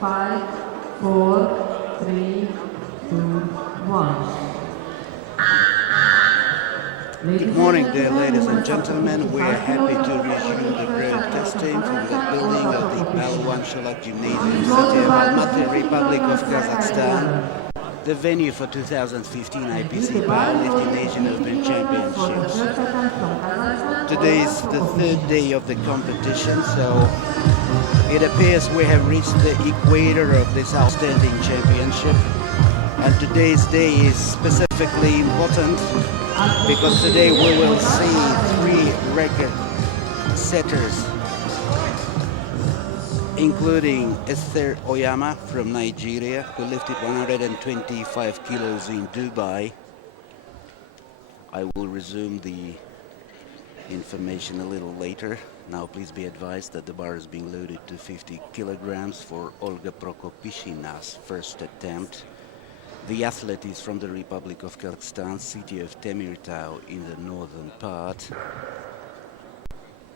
5, 4, 3, 2, 1. Good morning, dear ladies and gentlemen. We are happy to resume the broadcasting from the building of the Balwan Sholak Gymnasium, city of Almaty, Republic of Kazakhstan, the venue for 2015 IPC Powerlifting Asian Open Championships. Today is the third day of the competition, so it appears we have reached the equator of this outstanding championship. And today's day is specifically important because today we will see 3 record setters, including Esther Oyama from Nigeria, who lifted 125 kilos in Dubai. I will resume the information a little later. Now please be advised that the bar is being loaded to 50 kilograms for Olga Prokopishina's first attempt. The athlete is from the Republic of Kazakhstan, city of Temirtau in the northern part.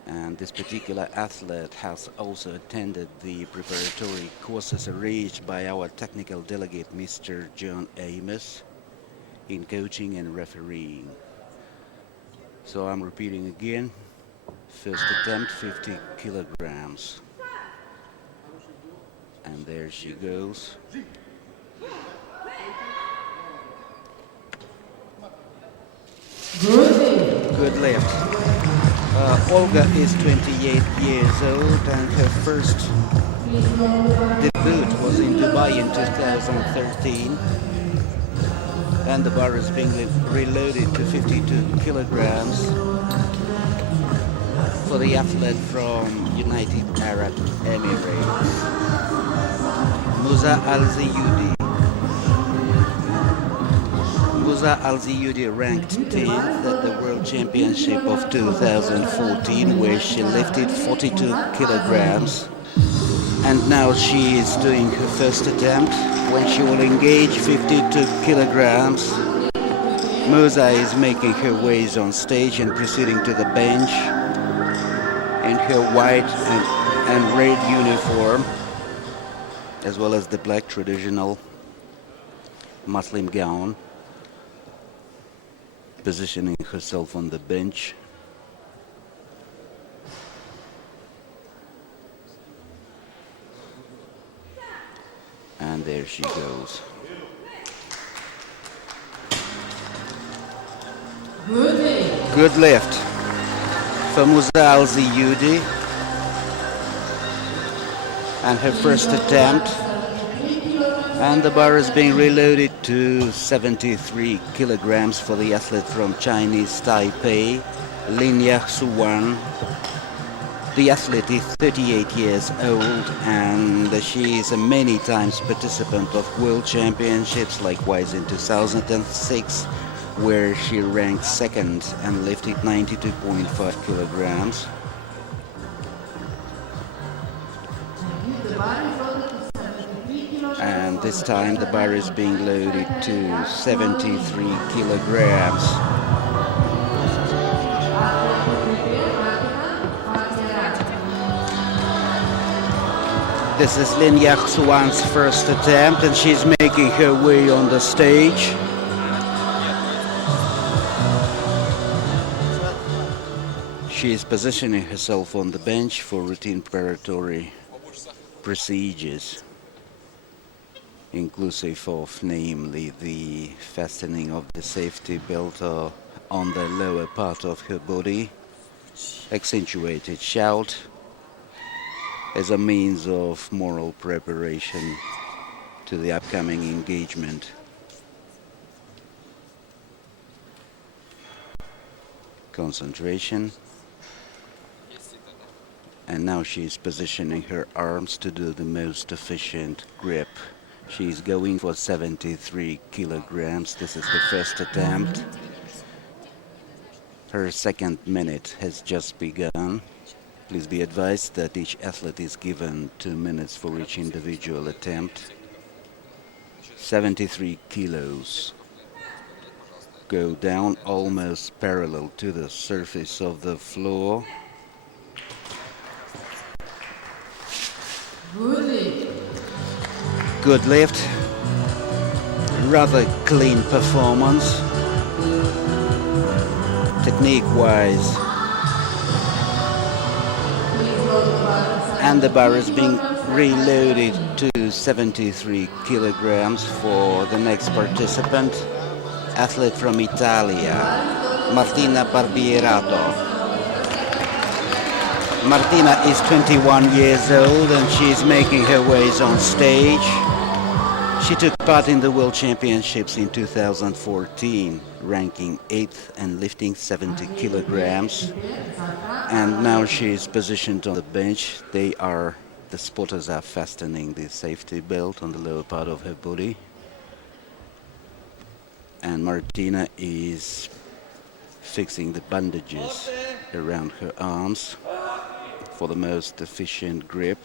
And this particular athlete has also attended the preparatory courses arranged by our technical delegate, Mr. John Amos, in coaching and refereeing. So I'm repeating again, first attempt 50 kilograms. And there she goes. Good lift. Olga is 28 years old and her first debut was in Dubai in 2013. And the bar is being reloaded to 52 kilograms for the athlete from United Arab Emirates, Musa Al-Ziyudi. Musa Al-Ziyudi ranked 10th at the World Championship of 2014, where she lifted 42 kilograms. And now she is doing her first attempt when she will engage 52 kilograms. Musa is making her ways on stage and proceeding to the bench in her white and red uniform, as well as the black traditional Muslim gown, positioning herself on the bench. And there she goes. Good lift for Musa Al-Ziyudi. And her first attempt. And the bar is being reloaded to 73 kilograms for the athlete from Chinese Taipei, Lin Yasuan. The athlete is 38 years old and she is a many times participant of World Championships, likewise in 2006, where she ranked second and lifted 92.5 kilograms. And this time the bar is being loaded to 73 kilograms. This is Lin Yaxuan's first attempt, and she's making her way on the stage. She is positioning herself on the bench for routine preparatory procedures, inclusive of namely the fastening of the safety belt on the lower part of her body, accentuated shout, as a means of moral preparation to the upcoming engagement. Concentration. And now she's positioning her arms to do the most efficient grip. She's going for 73 kilograms. This is her first attempt. Her second minute has just begun. Please be advised that each athlete is given 2 minutes for each individual attempt. 73 kilos. Go down almost parallel to the surface of the floor. Good lift, rather clean performance. Technique-wise, and the bar is being reloaded to 73 kilograms for the next participant, athlete from Italia, Martina Barbierato. Martina is 21 years old and she's making her ways on stage. She took part in the World Championships in 2014, ranking 8th and lifting 70 kilograms. And now she is positioned on the bench. The spotters are fastening the safety belt on the lower part of her body. And Martina is fixing the bandages around her arms for the most efficient grip.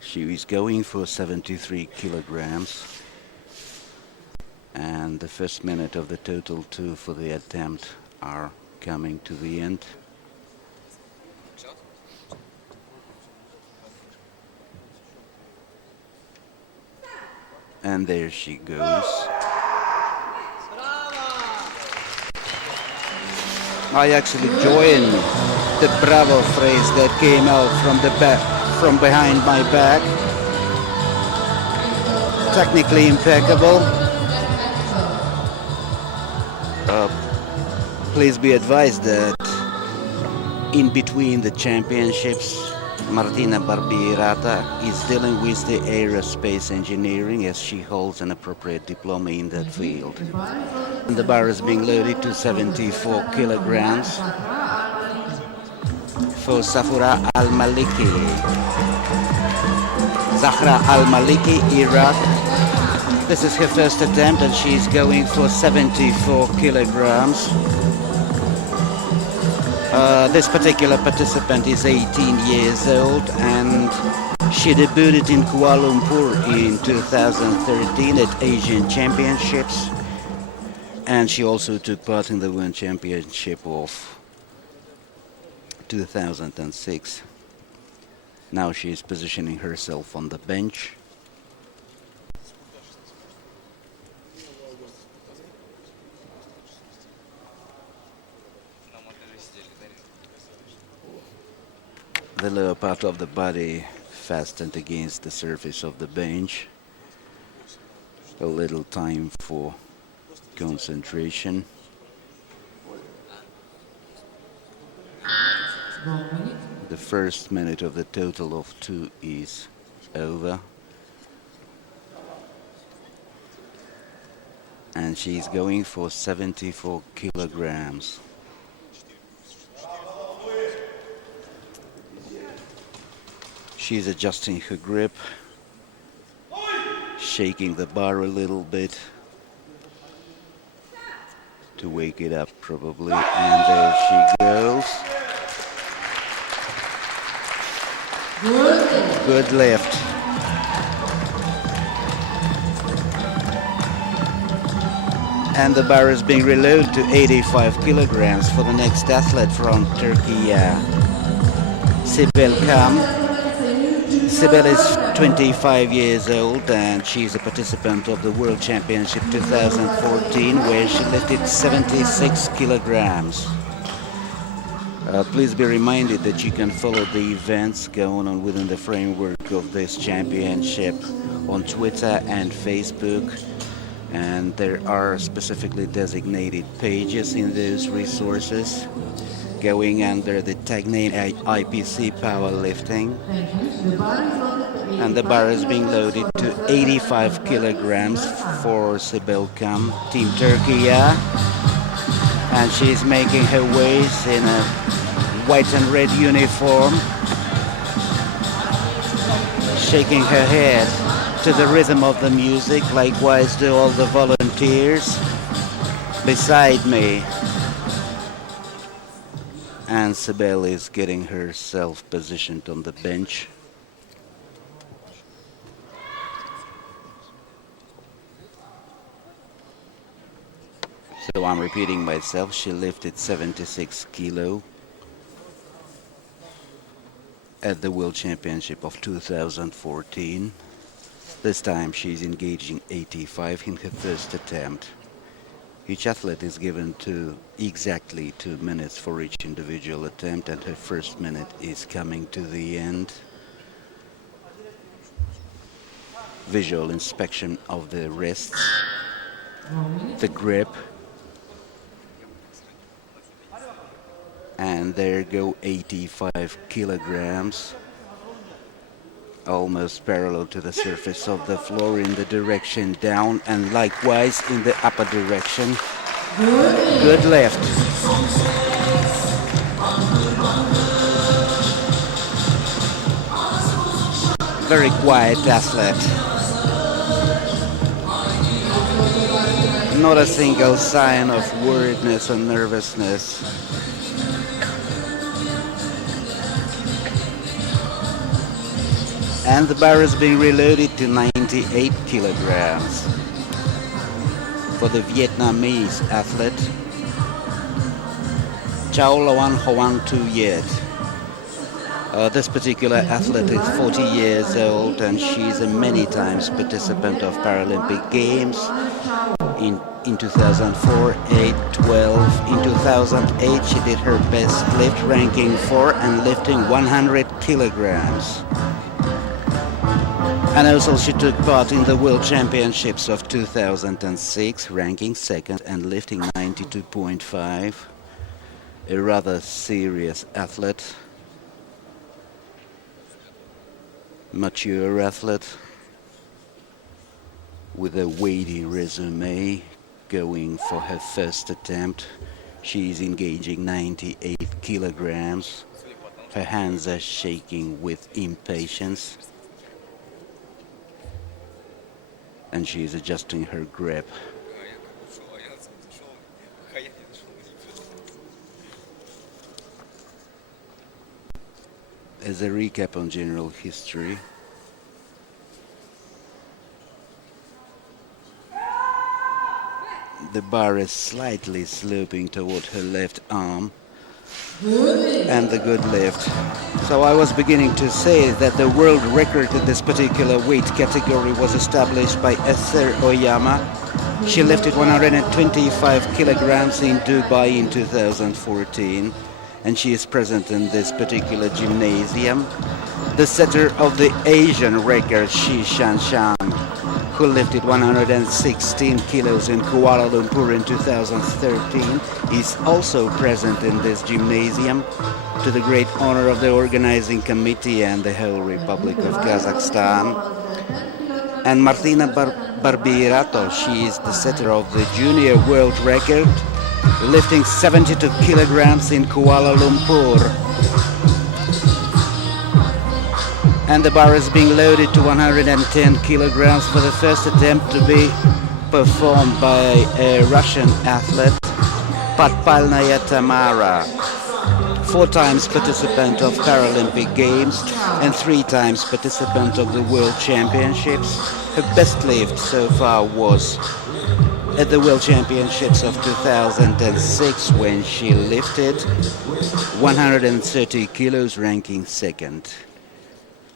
She is going for 73 kilograms. And the first minute of the total two for the attempt are coming to the end. And there she goes. I actually joined the bravo phrase that came out from behind my back. Technically impeccable. Please be advised that in between the championships, Martina Barbierata is dealing with the aerospace engineering as she holds an appropriate diploma in that field. And the bar is being loaded to 74 kilograms for Safura Al-Maliki. Zahra Al-Maliki, Iraq. This is her first attempt and she's going for 74 kilograms. This particular participant is 18 years old and she debuted in Kuala Lumpur in 2013 at Asian Championships, and she also took part in the World Championship of 2006. Now she is positioning herself on the bench. The lower part of the body fastened against the surface of the bench. A little time for concentration. The first minute of the total of two is over. And she's going for 74 kilograms. She's adjusting her grip, shaking the bar a little bit to wake it up probably, and there she goes. Good lift. And the bar is being reloaded to 85 kilograms for the next athlete from Turkey, Sibel Kam. Sibel is 25 years old and she's a participant of the World Championship 2014 where she lifted 76 kilograms. Please be reminded that you can follow the events going on within the framework of this championship on Twitter and Facebook, and there are specifically designated pages in those resources going under the tag name IPC Powerlifting. And the bar is being loaded to 85 kilograms for Sibel Kam, Team Turkey. And she's making her ways in a white and red uniform, shaking her head to the rhythm of the music. Likewise do all the volunteers beside me. And Sibel is getting herself positioned on the bench. So I'm repeating myself, she lifted 76 kilo. at the World Championship of 2014. This time she's engaging 85 in her first attempt. Each athlete is given exactly 2 minutes for each individual attempt, and her first minute is coming to the end. Visual inspection of the wrists, the grip, and there go 85 kilograms, almost parallel to the surface of the floor in the direction down, and likewise in the upper direction. Good lift. Very quiet athlete. Not a single sign of worriedness or nervousness. And the bar is being reloaded to 98 kilograms. For the Vietnamese athlete, Chao Loan Hoang Tu Yet. This particular athlete is 40 years old, and she's a many times participant of Paralympic Games in 2004, 8, 12. In 2008 she did her best lift, ranking 4 and lifting 100 kilograms. And also she took part in the World Championships of 2006, ranking 2nd and lifting 92.5. A rather serious athlete. Mature athlete with a weighty resume, going for her first attempt. She is engaging 98 kilograms. Her hands are shaking with impatience, and she is adjusting her grip. As a recap on general history, the bar is slightly sloping toward her left arm, and the good lift. So I was beginning to say that the world record in this particular weight category was established by Esther Oyama. She lifted 125 kilograms in Dubai in 2014. And she is present in this particular gymnasium. The setter of the Asian record, Shi Shanshan, who lifted 116 kilos in Kuala Lumpur in 2013, is also present in this gymnasium, to the great honor of the organizing committee and the whole Republic of Kazakhstan. And Martina Barbirato, she is the setter of the junior world record, lifting 72 kilograms in Kuala Lumpur. And the bar is being loaded to 110 kilograms for the first attempt to be performed by a Russian athlete, Podpalnaya Tamara, 4 times participant of Paralympic Games and 3 times participant of the World Championships. Her best lift so far was at the World Championships of 2006, when she lifted 130 kilos, ranking 2nd.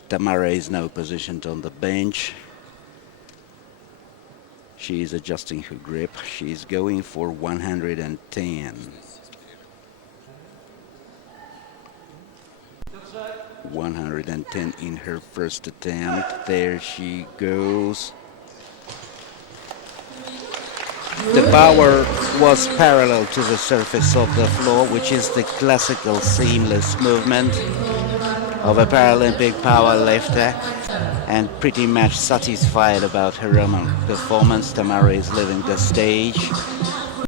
Tamara is now positioned on the bench. She is adjusting her grip. She is going for 110. 110 in her first attempt. There she goes. The power was parallel to the surface of the floor, which is the classical seamless movement of a Paralympic powerlifter, and pretty much satisfied about her own performance. Tamara is leaving the stage.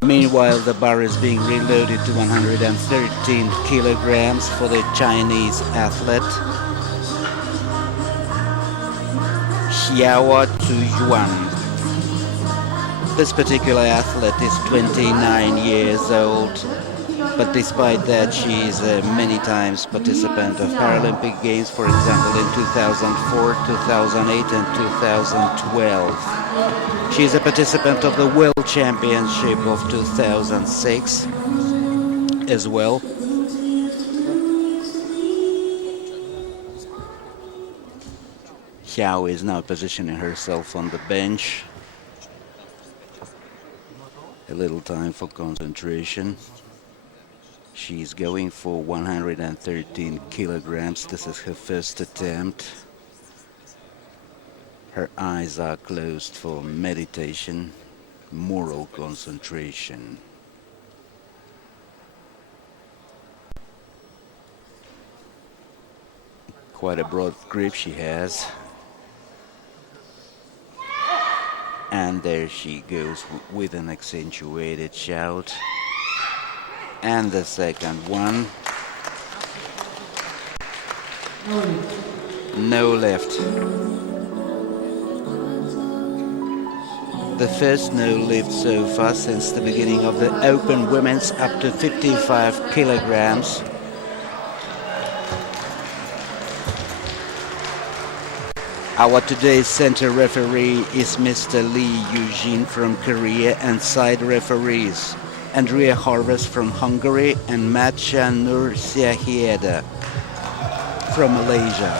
Meanwhile, the bar is being reloaded to 113 kilograms for the Chinese athlete, Xiao Zhujuan. This particular athlete is 29 years old, but despite that she is a many times participant of Paralympic Games, for example in 2004, 2008 and 2012. She is a participant of the World Championship of 2006 as well. Xiao is now positioning herself on the bench. A little time for concentration. She's going for 113 kilograms. This is her first attempt. Her eyes are closed for meditation, moral concentration. Quite a broad grip she has. And there she goes with an accentuated shout. And the second one. No lift. The first no lift so far since the beginning of the Open Women's up to 55 kilograms. Our today's center referee is Mr. Lee Eugene from Korea, and side referees Andrea Harvest from Hungary and Matcha Nur Siahieda from Malaysia.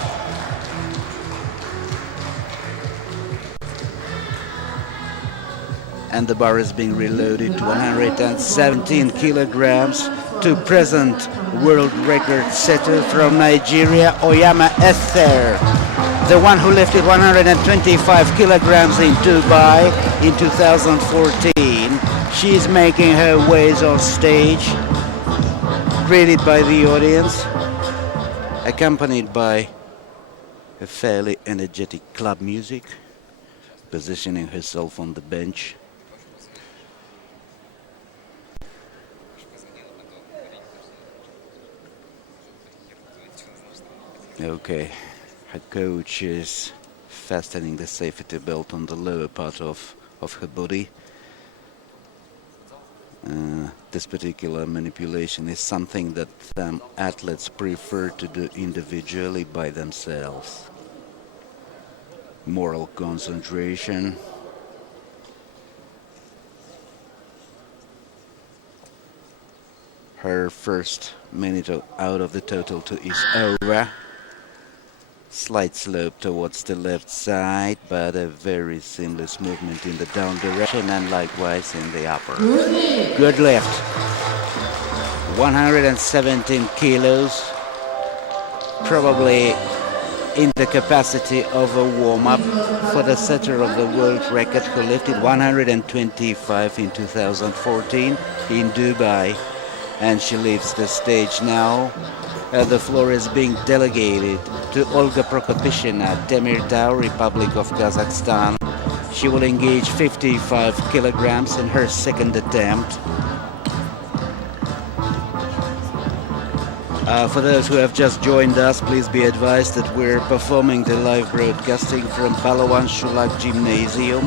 And the bar is being reloaded to 117 kilograms to present world record setter from Nigeria, Oyama Esther. The one who lifted 125 kilograms in Dubai in 2014. She's making her ways on stage, greeted by the audience, accompanied by a fairly energetic club music, positioning herself on the bench. Okay. Her coach is fastening the safety belt on the lower part of her body. This particular manipulation is something that athletes prefer to do individually by themselves. Moral concentration. Her first minute out of the total two is over. Slight slope towards the left side, but a very seamless movement in the down direction and likewise in the upper. Good lift. 117 kilos, probably in the capacity of a warm-up for the setter of the world record who lifted 125 in 2014 in Dubai. And she leaves the stage now. The floor is being delegated to Olga Prokopyshina, Temirtau, Republic of Kazakhstan. She will engage 55 kilograms in her second attempt. For those who have just joined us, please be advised that we're performing the live broadcasting from Palawan Shulak Gymnasium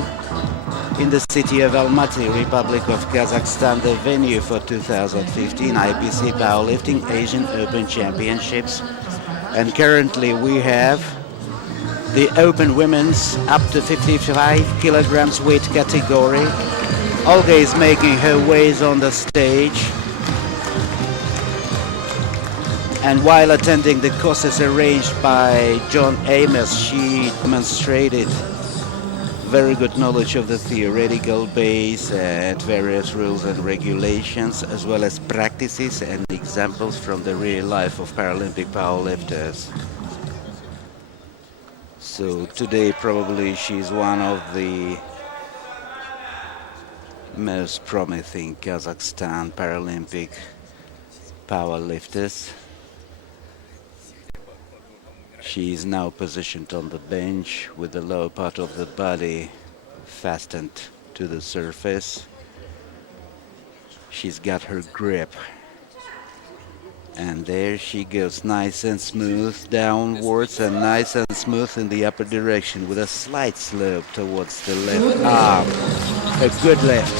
in the city of Almaty, Republic of Kazakhstan, the venue for 2015 IPC Powerlifting Asian Open Championships. And currently we have the Open Women's up to 55 kilograms weight category. Olga is making her ways on the stage. And while attending the courses arranged by John Amos, she demonstrated very good knowledge of the theoretical base and various rules and regulations, as well as practices and examples from the real life of Paralympic powerlifters. So today probably she's one of the most promising Kazakhstan Paralympic powerlifters. She is now positioned on the bench with the lower part of the body fastened to the surface. She's got her grip. And there she goes, nice and smooth downwards and nice and smooth in the upper direction with a slight slope towards the left arm. A good lift.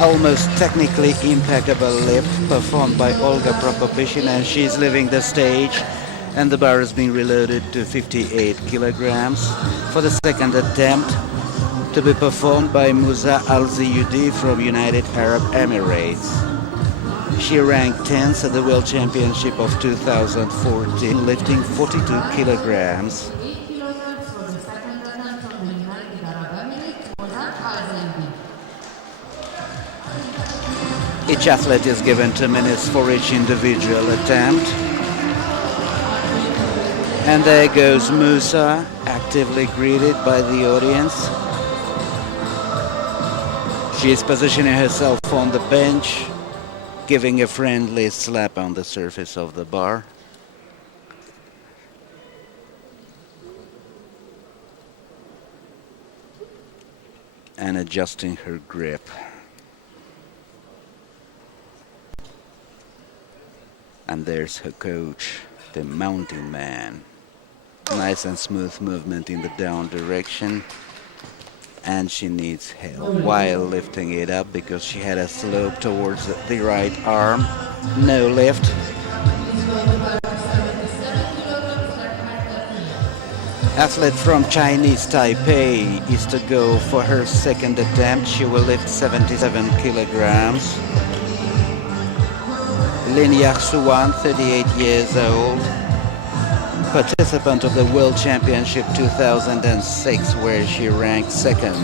Almost technically impeccable lift performed by Olga Prokopyshina, and she's leaving the stage. And the bar is being reloaded to 58 kilograms for the second attempt, to be performed by Musa Al-Ziyudi from United Arab Emirates. She ranked 10th at the World Championship of 2014, lifting 42 kilograms. Each athlete is given 2 minutes for each individual attempt. And there goes Musa, actively greeted by the audience. She is positioning herself on the bench, giving a friendly slap on the surface of the bar. And adjusting her grip. And there's her coach, the mountain man. Nice and smooth movement in the down direction. And she needs help while lifting it up because she had a slope towards the right arm. No lift. Athlete from Chinese Taipei is to go for her second attempt. She will lift 77 kilograms. Lin Yaxuan, 38 years old, participant of the World Championship 2006, where she ranked second,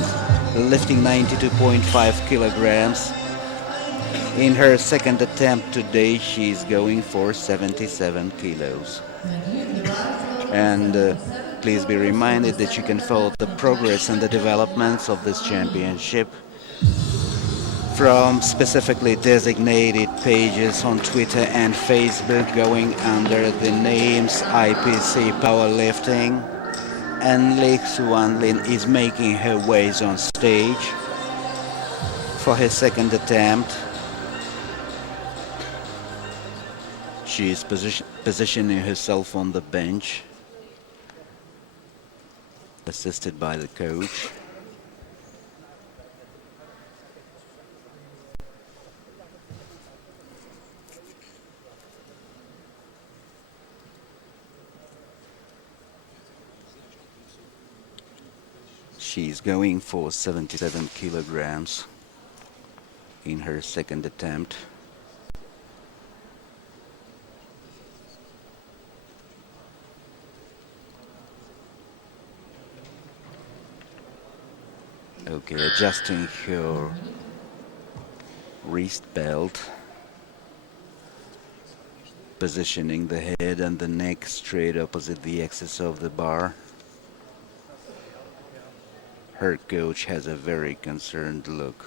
lifting 92.5 kilograms. In her second attempt today, she's going for 77 kilos. And please be reminded that you can follow the progress and the developments of this championship from specifically designated pages on Twitter and Facebook going under the names IPC Powerlifting. And Li Xuanlin is making her ways on stage for her second attempt. She is positioning herself on the bench, assisted by the coach. She's going for 77 kilograms in her second attempt. Okay, adjusting her wrist belt, positioning the head and the neck straight opposite the axis of the bar. Her coach has a very concerned look.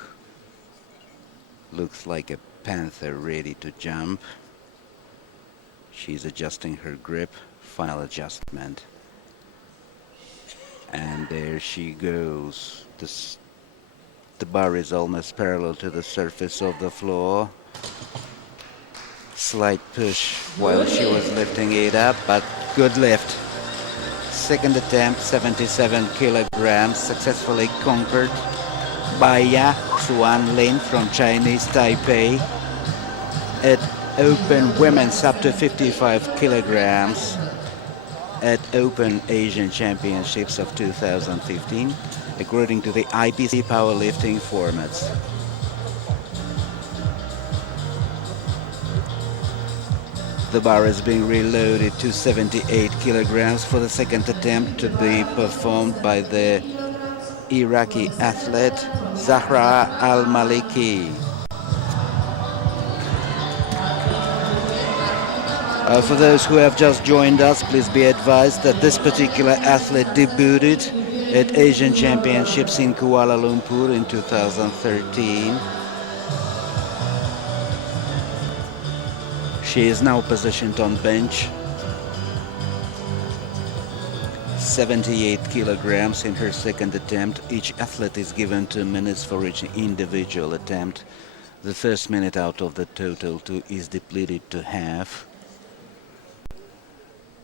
Looks like a panther ready to jump. She's adjusting her grip, final adjustment. And there she goes. The bar is almost parallel to the surface of the floor. Slight push while she was lifting it up, but good lift. Second attempt, 77 kilograms, successfully conquered by Ya Xuanlin from Chinese Taipei at Open Women's up to 55 kilograms at Open Asian Championships of 2015, according to the IPC Powerlifting formats. The bar is being reloaded to 78 kilograms for the second attempt to be performed by the Iraqi athlete Zahra Al-Maliki. For those who have just joined us, please be advised that this particular athlete debuted at Asian Championships in Kuala Lumpur in 2013. She is now positioned on bench. 78 kilograms in her second attempt. Each athlete is given 2 minutes for each individual attempt. The first minute out of the total 2 is depleted to half.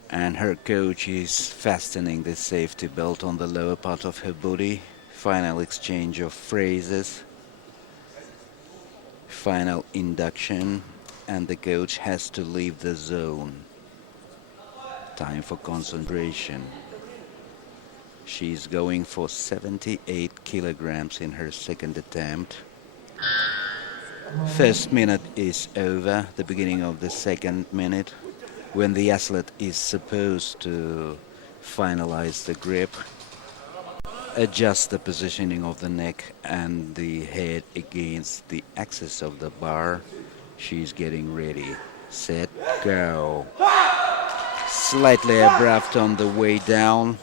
And her coach is fastening the safety belt on the lower part of her body. Final exchange of phrases. Final induction. And the coach has to leave the zone. Time for concentration. She's going for 78 kilograms in her second attempt. First minute is over, the beginning of the second minute, when the athlete is supposed to finalize the grip. adjust the positioning of the neck and the head against the axis of the bar. She's getting ready. Set, go. Slightly abrupt on the way down.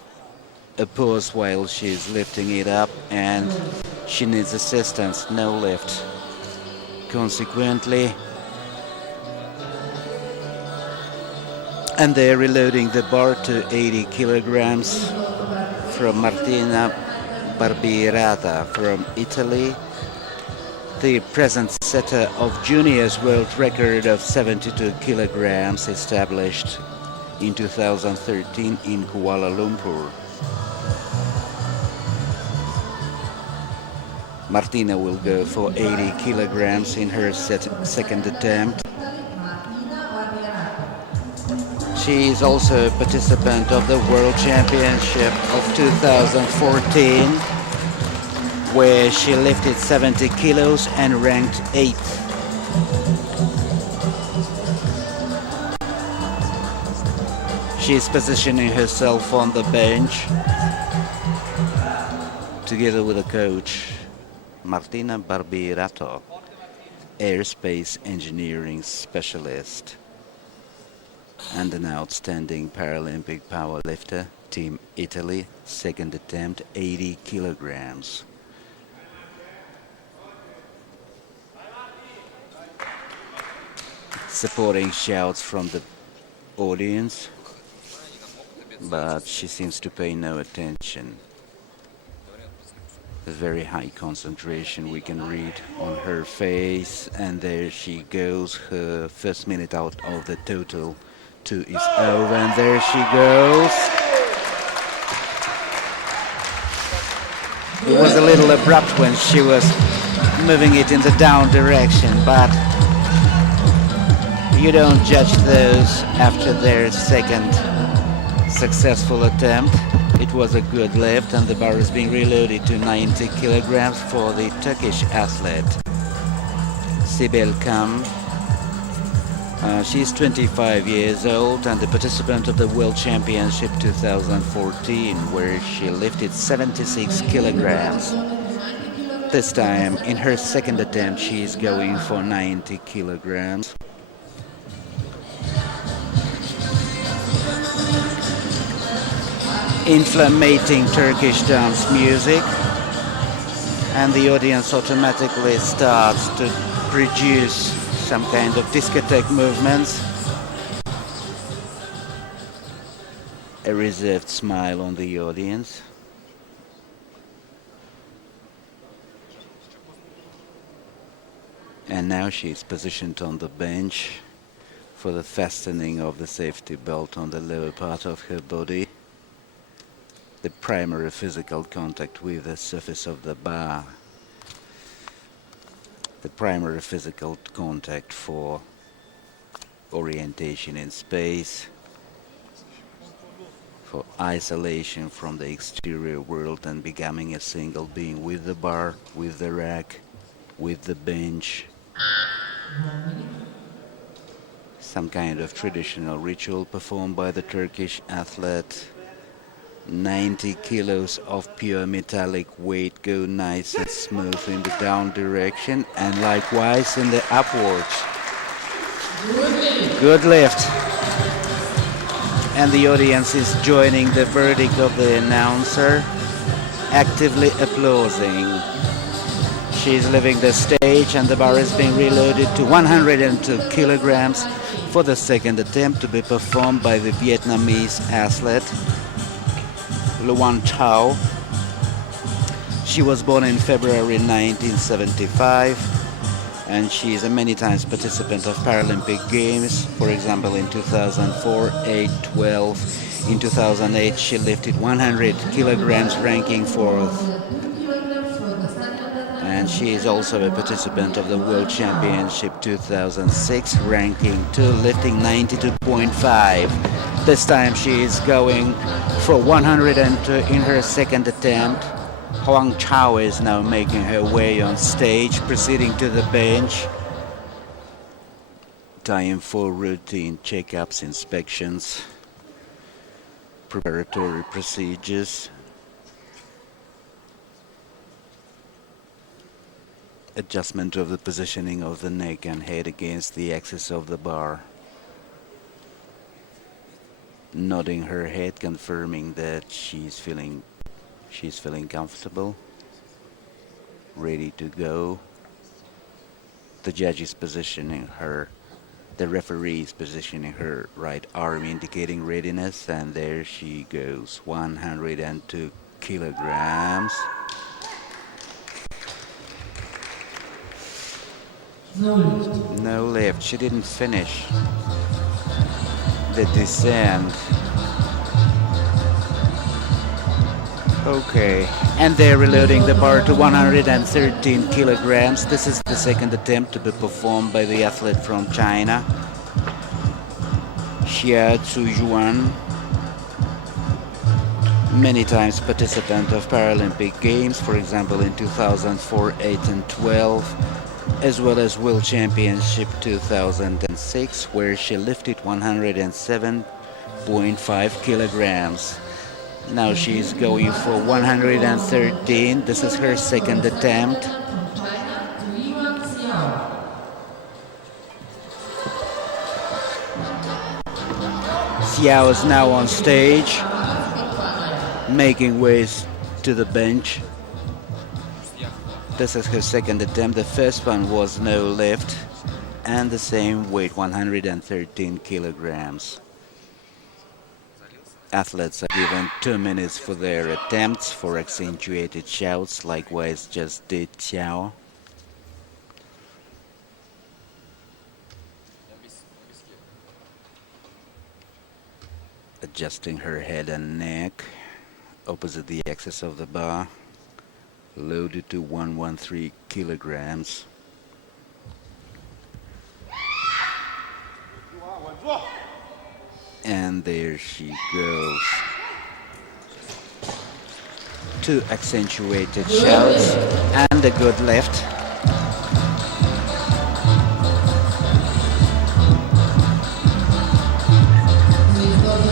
A pause while she's lifting it up, and she needs assistance, no lift. Consequently, and they're reloading the bar to 80 kilograms from Martina Barbirata from Italy, the present setter of juniors world record of 72 kilograms established in 2013 in Kuala Lumpur. Martina will go for 80 kilograms in her second attempt. She is also a participant of the World Championship of 2014, where she lifted 70 kilos and ranked 8th. She is positioning herself on the bench together with a coach, Martina Barbirato, aerospace engineering specialist and an outstanding Paralympic powerlifter, Team Italy, second attempt, 80 kilograms. Supporting shouts from the audience, but she seems to pay no attention. A very high concentration we can read on her face, and there she goes. Her first minute out of the total 2 is over, and there she goes. It was a little abrupt when she was moving it in the down direction, but you don't judge those after their second successful attempt. It was a good lift, and the bar is being reloaded to 90 kilograms for the Turkish athlete Sibel Kam. She's 25 years old and the participant of the World Championship 2014, where she lifted 76 kilograms. This time, in her second attempt, she is going for 90 kilograms. Inflammating Turkish dance music, and the audience automatically starts to produce some kind of discotheque movements. A reserved smile on the audience. And now she's positioned on the bench for the fastening of the safety belt on the lower part of her body. The primary physical contact with the surface of the bar. The primary physical contact for orientation in space, for isolation from the exterior world and becoming a single being with the bar, with the rack, with the bench. Some kind of traditional ritual performed by the Turkish athlete. 90 kilos of pure metallic weight go nice and smooth in the down direction, and likewise in the upwards. Good lift. And the audience is joining the verdict of the announcer, actively applauding. She's leaving the stage, and the bar is being reloaded to 102 kilograms for the second attempt, to be performed by the Vietnamese athlete Luan Chao. She was born in February 1975, and she is a many times participant of Paralympic Games. For example, in 2004, 8, 12. In 2008, she lifted 100 kilograms, ranking 4th. And she is also a participant of the World Championship 2006, ranking 2, lifting 92.5. This time she is going for 102 in her second attempt. Huang Chao is now making her way on stage, proceeding to the bench. Time for routine checkups, inspections, preparatory procedures. Adjustment of the positioning of the neck and head against the axis of the bar. Nodding her head, confirming that she's feeling comfortable, ready to go. The judge is positioning her, the referee is positioning her right arm, indicating readiness, and there she goes, 102 kilograms. No lift. She didn't finish the descent. Okay, and they're reloading the bar to 113 kilograms. This is the second attempt to be performed by the athlete from China, Xia Zhuyuan, many times participant of Paralympic Games, for example in 2004, 8 and 12, as well as World Championship 2006, where she lifted 107.5 kilograms. Now she's going for 113. This is her second attempt. Xiao is now on stage, making ways to the bench. This is her second attempt. The first one was no lift and the same weight, 113 kilograms. Athletes are given 2 minutes for their attempts for accentuated shouts, likewise just did Xiao. Adjusting her head and neck opposite the axis of the bar, loaded to 113 kilograms. And there she goes. 2 accentuated shouts and a good lift.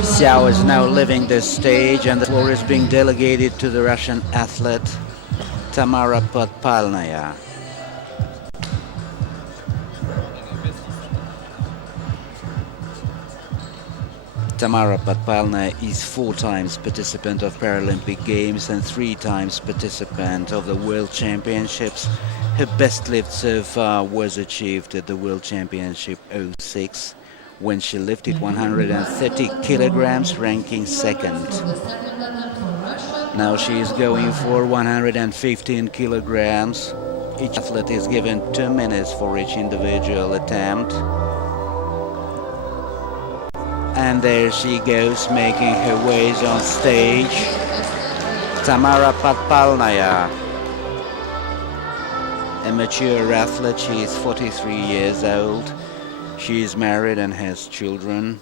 Xiao is now leaving this stage and the floor is being delegated to the Russian athlete Tamara Podpalnaya. Tamara Podpalnaya is 4 times participant of Paralympic Games and 3 times participant of the World Championships. Her best lift so far was achieved at the World Championship 06 when she lifted 130 kilograms, ranking second. Now she is going for 115 kilograms. Each athlete is given 2 minutes for each individual attempt. And there she goes, making her ways on stage. Tamara Podpalnaya, a mature athlete. She is 43 years old. She is married and has children.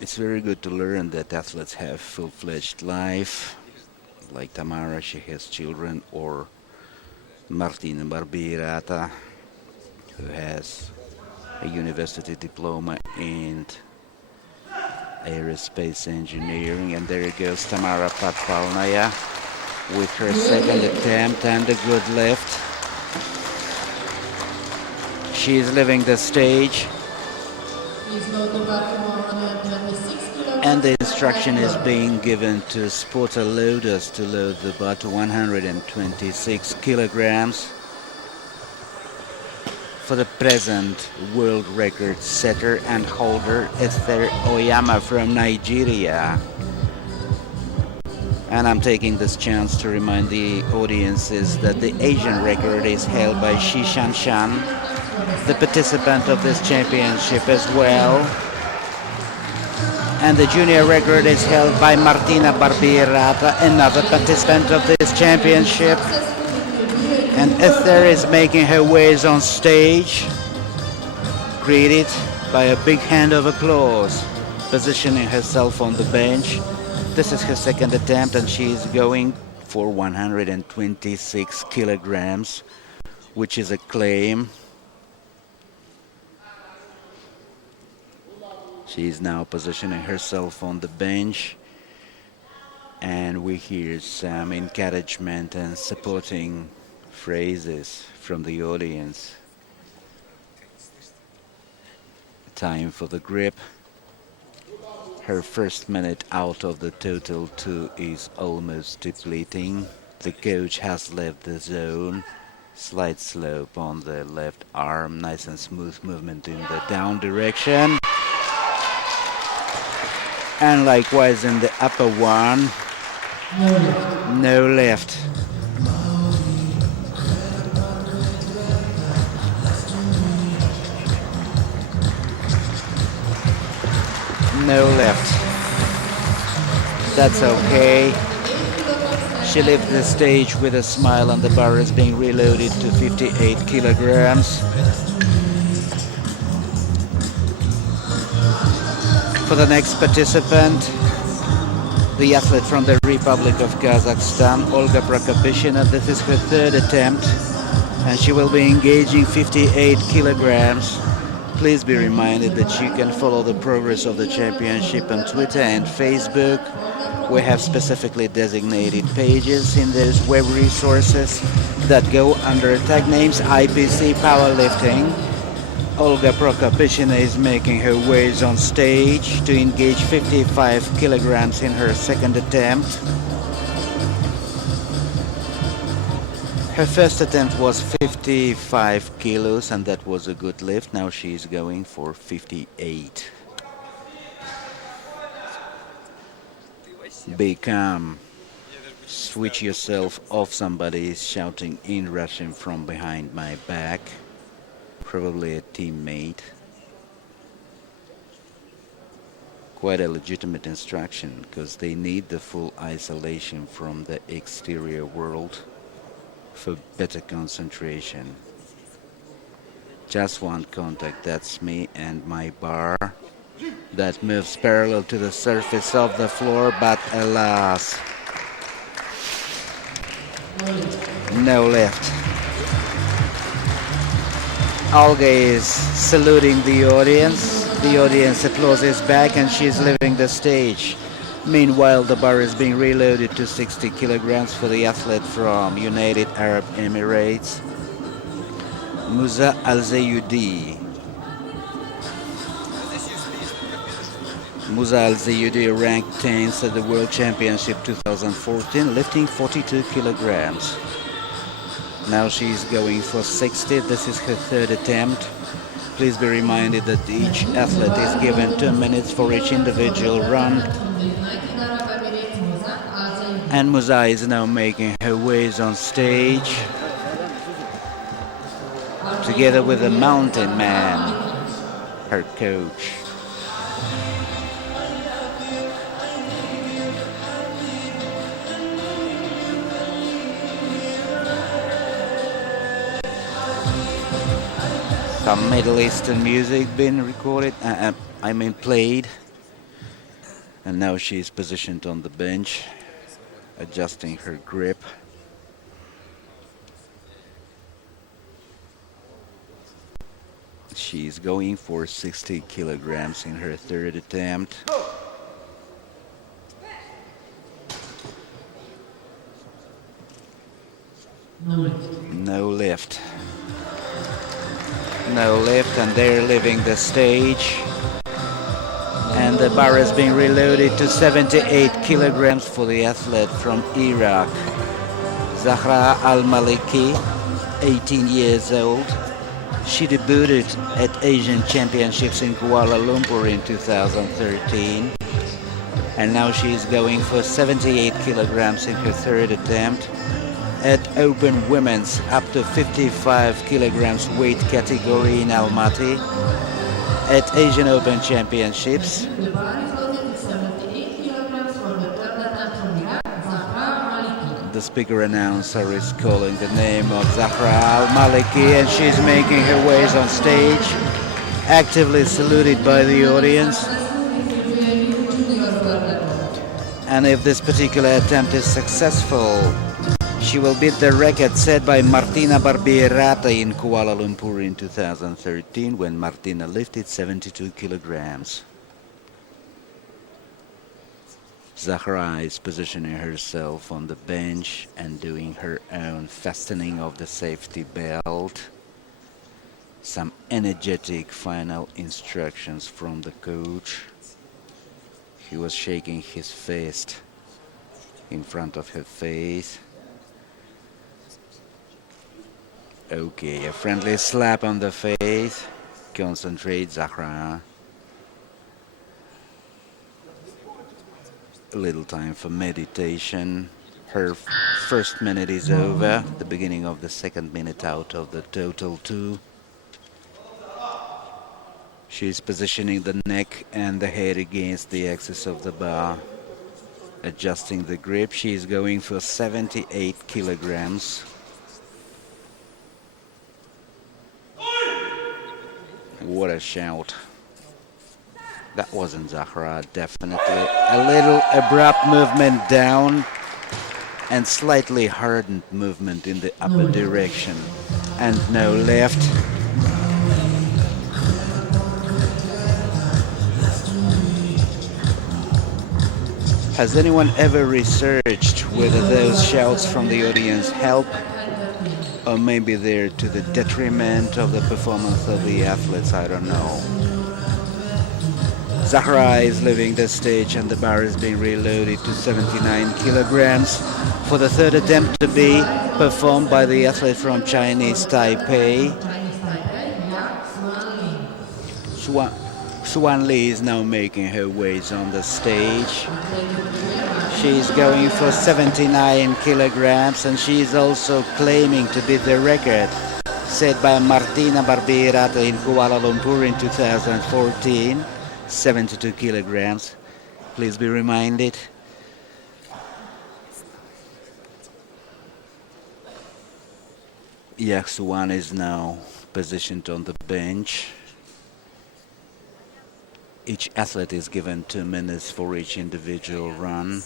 It's very good to learn that athletes have full-fledged life. Like Tamara, she has children, or Martina Barbirata, who has a university diploma in aerospace engineering. And there goes Tamara Podpalnaya with her second attempt and a good lift. She is leaving the stage. And the instruction is being given to spotter loaders to load the bar to 126 kilograms. For the present world record setter and holder, Esther Oyama from Nigeria. And I'm taking this chance to remind the audiences that the Asian record is held by Shishan Shan, the participant of this championship as well. And the junior record is held by Martina Barbirata, another participant of this championship. And Esther is making her ways on stage, greeted by a big hand of applause, positioning herself on the bench. This is her second attempt and she is going for 126 kilograms, which is a claim. She is now positioning herself on the bench, and we hear some encouragement and supporting phrases from the audience. Time for the grip. Her first minute out of the total 2 is almost depleting. The coach has left the zone. Slight slope on the left arm, nice and smooth movement in the down direction. And likewise in the upper one, no left. No left. That's okay. She left the stage with a smile and the bar is being reloaded to 58 kilograms. For the next participant, the athlete from the Republic of Kazakhstan, Olga Prokopyshina. This is her third attempt and she will be engaging 58 kilograms. Please be reminded that you can follow the progress of the championship on Twitter and Facebook. We have specifically designated pages in those web resources that go under tag names IPC Powerlifting. Olga Prokopyshina is making her ways on stage to engage 55 kilograms in her second attempt. Her first attempt was 55 kilos and that was a good lift. Now she is going for 58. Be calm. Switch yourself off. Somebody is shouting in Russian from behind my back. Probably a teammate. Quite a legitimate instruction because they need the full isolation from the exterior world for better concentration. Just one contact, that's me and my bar that moves parallel to the surface of the floor, but alas, no lift. Olga is saluting the audience. The audience applauses back and she's leaving the stage. Meanwhile, the bar is being reloaded to 60 kilograms for the athlete from United Arab Emirates, Musa Al-Zayudi. Musa Al-Zayudi ranked 10th at the World Championship 2014, lifting 42 kilograms. Now she's going for 60. This is her third attempt. Please be reminded that each athlete is given 2 minutes for each individual run. And Musa is now making her ways on stage together with the mountain man, her coach. Some Middle Eastern music being recorded, played. And now she's positioned on the bench, adjusting her grip. She's going for 60 kilograms in her third attempt. No lift. No lift, and they're leaving the stage. And the bar is being reloaded to 78 kilograms for the athlete from Iraq, Zahra Al-Maliki, 18 years old. She debuted at Asian Championships in Kuala Lumpur in 2013. And now she is going for 78 kilograms in her third attempt. At Open Women's up to 55 kilograms weight category in Almaty. At Asian Open Championships. The speaker announcer is calling the name of Zahra Al-Maliki and she's making her ways on stage, actively saluted by the audience. And if this particular attempt is successful, she will beat the record set by Martina Barbierata in Kuala Lumpur in 2013 when Martina lifted 72 kilograms. Zahra is positioning herself on the bench and doing her own fastening of the safety belt. Some energetic final instructions from the coach. He was shaking his fist in front of her face. Okay, a friendly slap on the face. Concentrate, Zahra. A little time for meditation. Her first minute is over. The beginning of the second minute out of the total 2. She's positioning the neck and the head against the axis of the bar. Adjusting the grip. She's going for 78 kilograms. What a shout. That wasn't Zahra, definitely. A little abrupt movement down and slightly hardened movement in the upper direction. And no left. Has anyone ever researched whether those shouts from the audience help, or maybe they're to the detriment of the performance of the athletes? I don't know. Zahra is leaving the stage and the bar is being reloaded to 79 kilograms for the third attempt to be performed by the athlete from Chinese Taipei. Xuan Li is now making her ways on the stage. She's going for 79 kilograms and she's also claiming to beat the record set by Martina Barberato in Kuala Lumpur in 2014, 72 kilograms. Please be reminded. Xuan is now positioned on the bench. Each athlete is given 2 minutes for each individual run.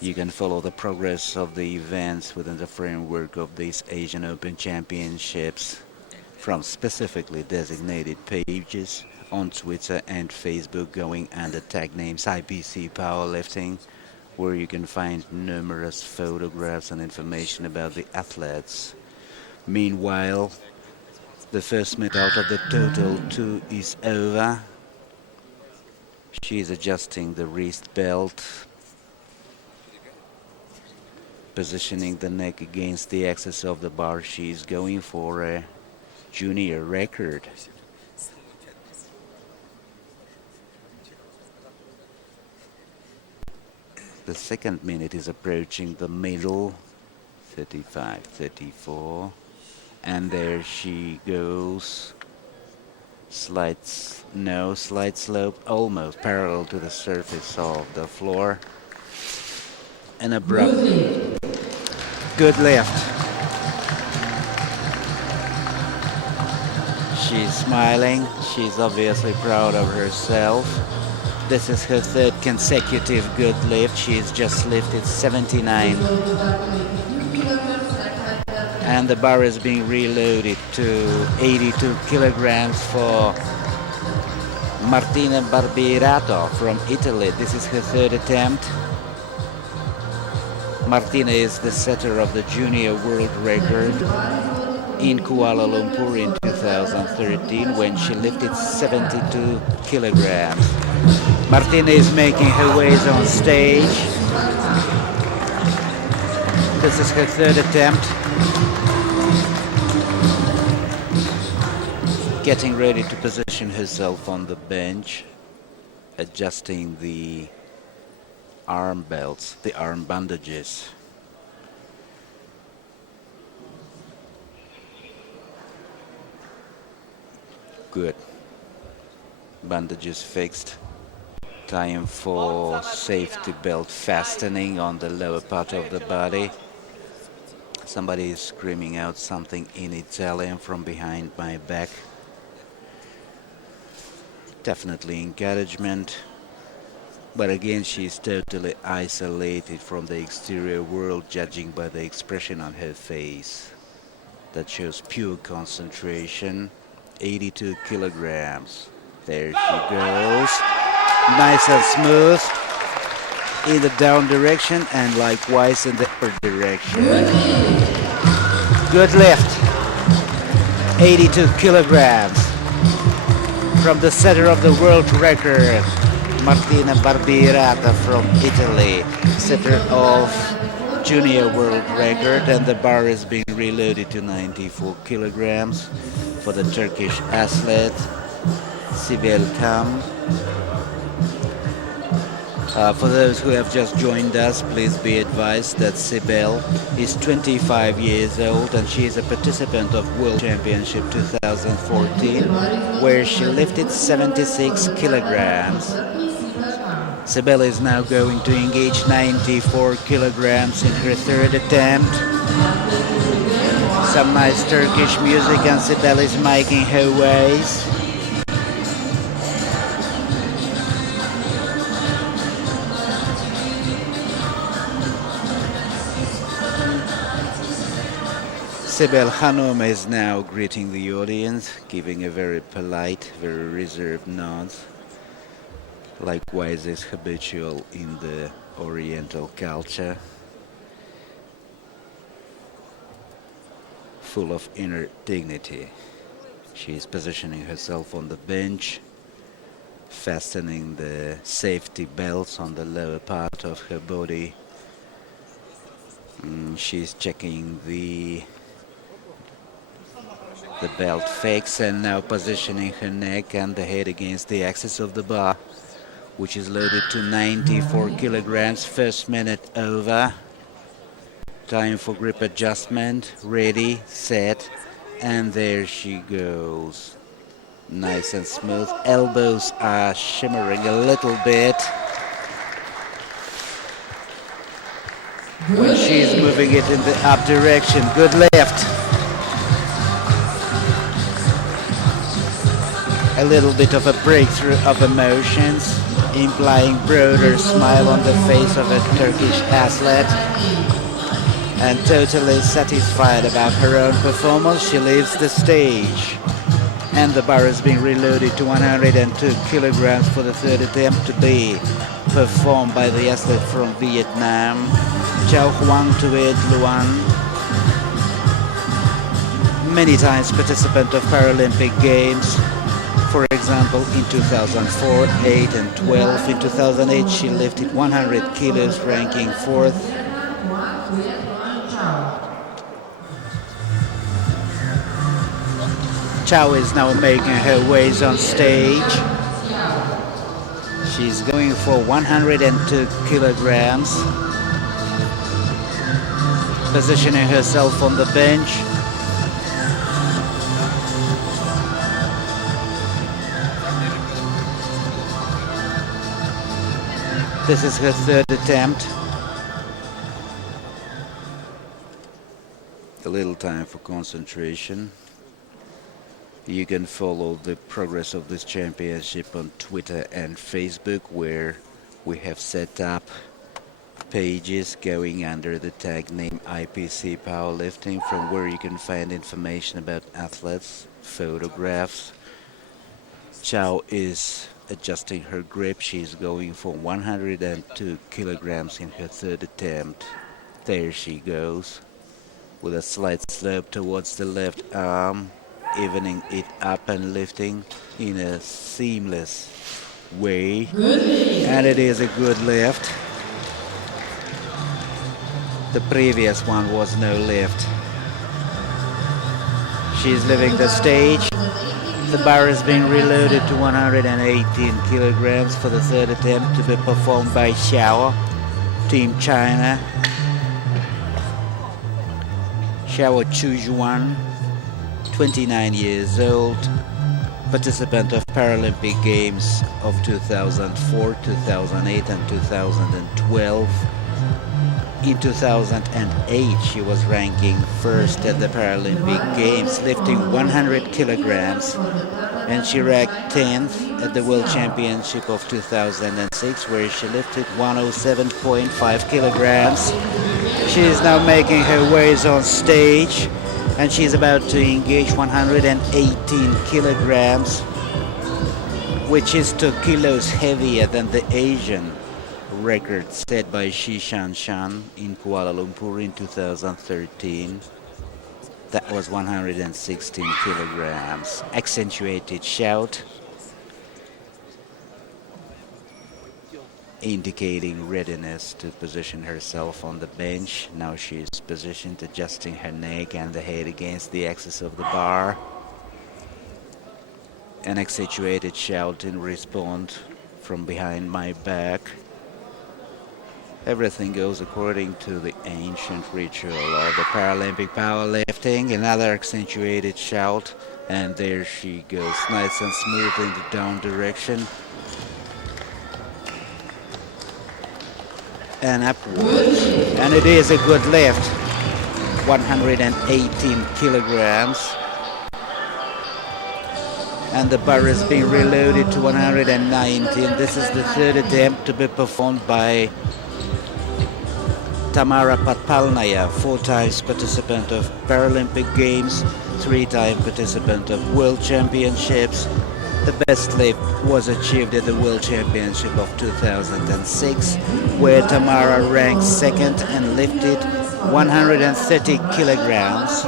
You can follow the progress of the events within the framework of these Asian Open Championships from specifically designated pages on Twitter and Facebook going under tag names IPC Powerlifting, where you can find numerous photographs and information about the athletes. Meanwhile, the first minute out of the total 2 is over. She is adjusting the wrist belt, positioning the neck against the axis of the bar. She is going for a junior record. The second minute is approaching the middle, 35, 34. And there she goes. Slight slope, almost parallel to the surface of the floor. An abrupt, good lift. She's smiling. She's obviously proud of herself. This is her third consecutive good lift. She's just lifted 79. And the bar is being reloaded to 82 kilograms for Martina Barberato from Italy. This is her third attempt. Martina is the setter of the junior world record in Kuala Lumpur in 2013 when she lifted 72 kilograms. Martina is making her ways on stage. This is her third attempt. Getting ready to position herself on the bench, adjusting the arm belts, the arm bandages. Good. Bandages fixed. Time for safety belt fastening on the lower part of the body. Somebody is screaming out something in Italian from behind my back. Definitely encouragement. But again, she's totally isolated from the exterior world, judging by the expression on her face. That shows pure concentration. 82 kilograms. There she goes. Nice and smooth. in the down direction and likewise in the upward direction. Good lift. 82 kilograms. From the center of the world record, Martina Barbierata from Italy, setter of junior world record, and the bar is being reloaded to 94 kilograms for the Turkish athlete Sibel Kam. For those who have just joined us, please be advised that Sibel is 25 years old and she is a participant of World Championship 2014, where she lifted 76 kilograms. Sibel is now going to engage 94 kilograms in her third attempt. Some nice Turkish music and Sibel is making her ways. Sibel Hanum is now greeting the audience, giving a very polite, very reserved nod. Likewise is habitual in the Oriental culture, full of inner dignity. She is positioning herself on the bench, fastening the safety belts on the lower part of her body. She's checking the belt fix and now positioning her neck and the head against the axis of the bar, which is loaded to 94 kilograms. First minute over. Time for grip adjustment. Ready, set, and there she goes. Nice and smooth. Elbows are shimmering a little bit. When she's moving it in the up direction. Good lift. A little bit of a breakthrough of emotions, implying broader smile on the face of a Turkish athlete. And totally satisfied about her own performance, she leaves the stage. And the bar is being reloaded to 102 kilograms for the third attempt to be performed by the athlete from Vietnam, Chao Huang Tuet Luan. Many times participant of Paralympic Games. For example, in 2004, 8 and 12. In 2008, she lifted 100 kilos, ranking 4th. Chao is now making her ways on stage. She's going for 102 kilograms. Positioning herself on the bench. This is her third attempt. A little time for concentration. You can follow the progress of this championship on Twitter and Facebook, where we have set up pages going under the tag name IPC Powerlifting, from where you can find information about athletes, photographs. Chao is adjusting her grip. She's going for 102 kilograms in her third attempt. There she goes, with a slight slope towards the left arm, evening it up and lifting in a seamless way. And it is a good lift. The previous one was no lift. She's leaving the stage. The bar is being reloaded to 118 kilograms for the third attempt to be performed by Xiao, Team China. Xiao Chujuan, 29 years old, participant of Paralympic Games of 2004, 2008 and 2012. In 2008, she was ranking first at the Paralympic Games, lifting 100 kilograms, and she ranked 10th at the World Championship of 2006, where she lifted 107.5 kilograms. She is now making her ways on stage, and she is about to engage 118 kilograms, which is 2 kilos heavier than the Asian record set by Shi Shanshan in Kuala Lumpur in 2013. That was 116 kilograms. Accentuated shout, indicating readiness to position herself on the bench. Now she is positioned, adjusting her neck and the head against the axis of the bar. An accentuated shout in response from behind my back. Everything goes according to the ancient ritual of the Paralympic powerlifting. Another accentuated shout, and there she goes, nice and smooth in the down direction. And upwards. And it is a good lift. 118 kilograms. And the bar is being reloaded to 119. This is the third attempt to be performed by Tamara Patpalnaya, 4 times participant of Paralympic Games, 3-time participant of World Championships. The best lift was achieved at the World Championship of 2006, where Tamara ranked second and lifted 130 kilograms.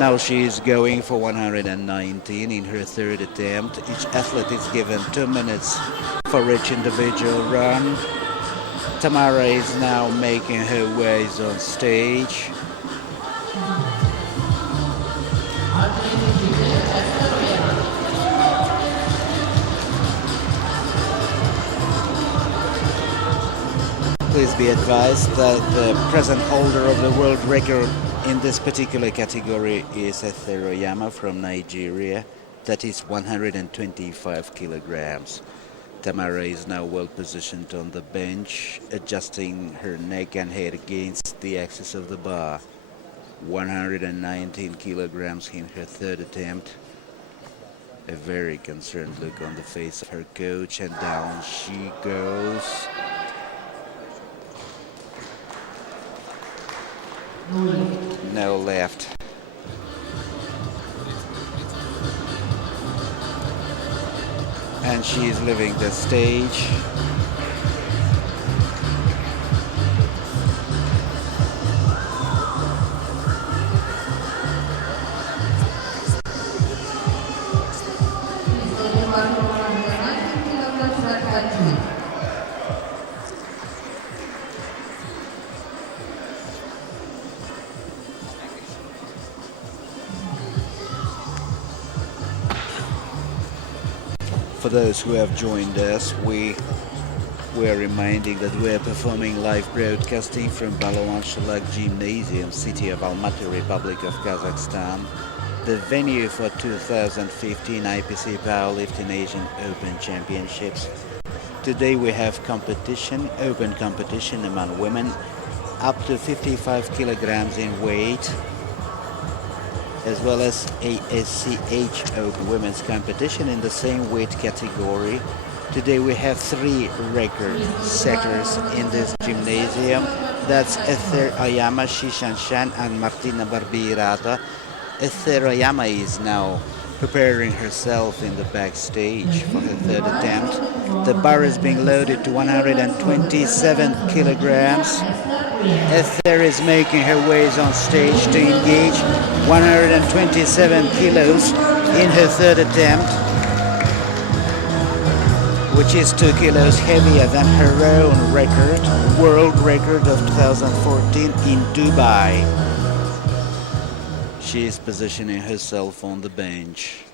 Now she is going for 119 in her third attempt. Each athlete is given 2 minutes for each individual run. Tamara is now making her ways on stage. Please be advised that the present holder of the world record in this particular category is Etheroyama from Nigeria. That is 125 kilograms. Tamara is now well positioned on the bench, adjusting her neck and head against the axis of the bar. 119 kilograms in her third attempt. A very concerned look on the face of her coach, and down she goes. No left. And she is leaving the stage. For those who have joined us, we are reminding that we are performing live broadcasting from Balawan Shalak Gymnasium, city of Almaty, Republic of Kazakhstan, the venue for 2015 IPC Powerlifting Asian Open Championships. Today we have competition, open competition among women up to 55 kilograms in weight, as well as ASCH Open Women's Competition in the same weight category. Today we have 3 record setters in this gymnasium. That's Ether Ayama, Shishanshan, and Martina Barbirata. Ether Ayama is now preparing herself in the backstage for her third attempt. The bar is being loaded to 127 kilograms. Esther is making her ways on stage to engage 127 kilos in her third attempt, which is 2 kilos heavier than her own record, world record of 2014 in Dubai. She is positioning herself on the bench.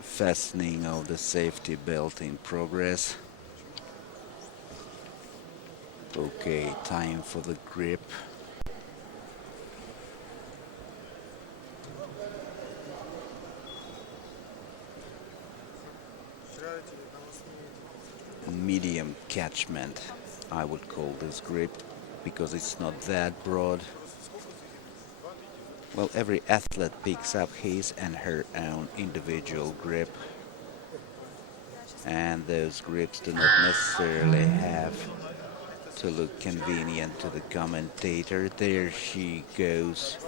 Fastening of the safety belt in progress. Okay, time for the grip. Medium catchment, I would call this grip, because it's not that broad. Well, every athlete picks up his and her own individual grip, and those grips do not necessarily have to look convenient to the commentator. There she goes,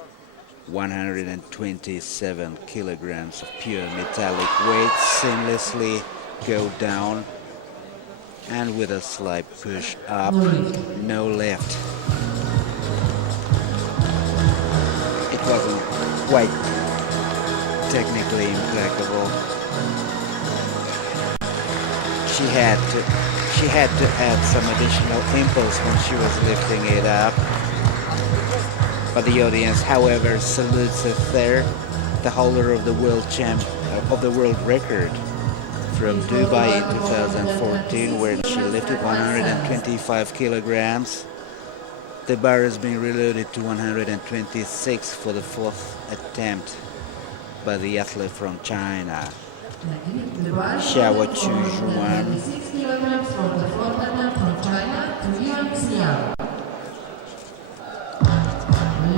127 kilograms of pure metallic weight seamlessly go down, and with a slight push up, no lift. It wasn't quite technically impeccable. She had to add some additional impulse when she was lifting it up. But the audience, however, salutes her there, the holder of the world record from Dubai in 2014, where she lifted 125 kilograms. The bar has been reloaded to 126 for the fourth attempt by the athlete from China, Xiao Chujuan. 26 kilograms from the fourth attempt from China to Yuan Xiao.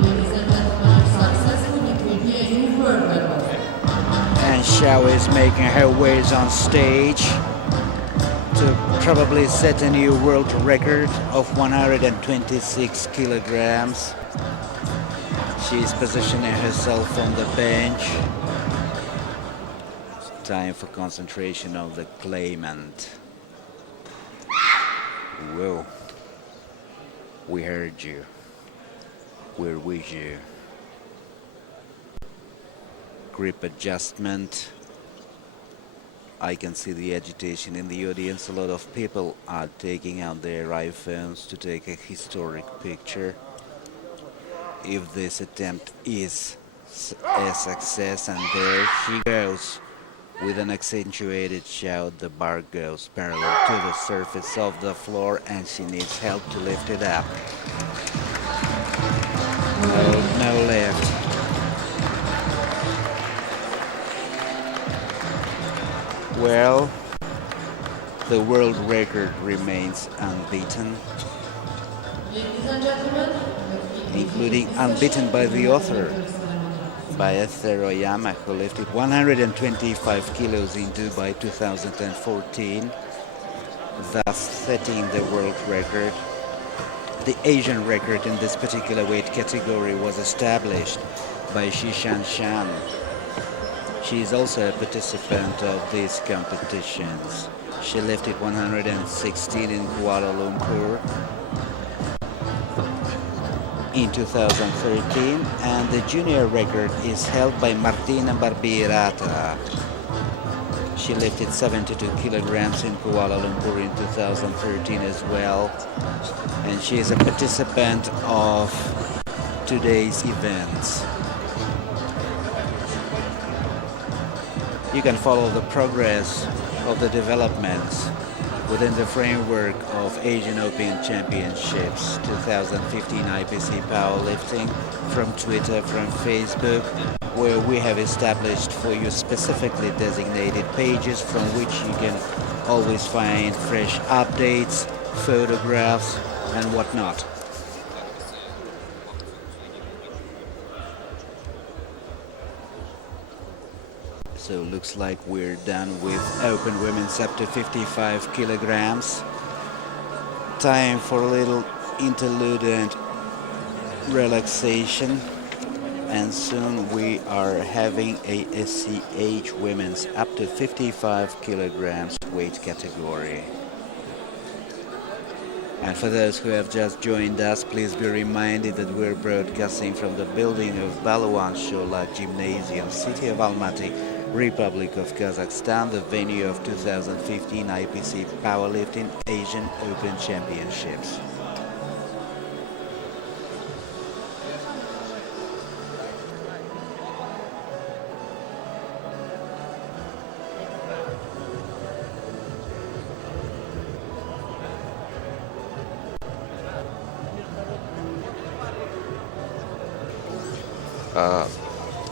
Ladies and gentlemen, successful, it will be a new world record. And Xiao is making her ways on stage to probably set a new world record of 126 kilograms. She's positioning herself on the bench. Time for concentration of the claimant. Whoa. We heard you. We're with you. Grip adjustment. I can see the agitation in the audience. A lot of people are taking out their iPhones to take a historic picture. If this attempt is a success, and there she goes with an accentuated shout, the bar goes parallel to the surface of the floor and she needs help to lift it up. No lift. Well, the world record remains unbeaten, including unbeaten by the author, by Esther Oyama, who lifted 125 kilos in Dubai 2014, thus setting the world record. The Asian record in this particular weight category was established by Shishan Shan. She is also a participant of these competitions. She lifted 116 in Kuala Lumpur in 2013, and the junior record is held by Martina Barbirata. She lifted 72 kilograms in Kuala Lumpur in 2013 as well, and she is a participant of today's events. You can follow the progress of the developments within the framework of Asian Open Championships 2015 IPC Powerlifting from Twitter, from Facebook, where we have established for you specifically designated pages from which you can always find fresh updates, photographs, and whatnot. So looks like we're done with open women's up to 55 kilograms. Time for a little interlude and relaxation. And soon we are having a SCH women's up to 55 kilograms weight category. And for those who have just joined us, please be reminded that we're broadcasting from the building of Balawan Sholak Gymnasium, city of Almaty, Republic of Kazakhstan, the venue of 2015 IPC Powerlifting Asian Open Championships.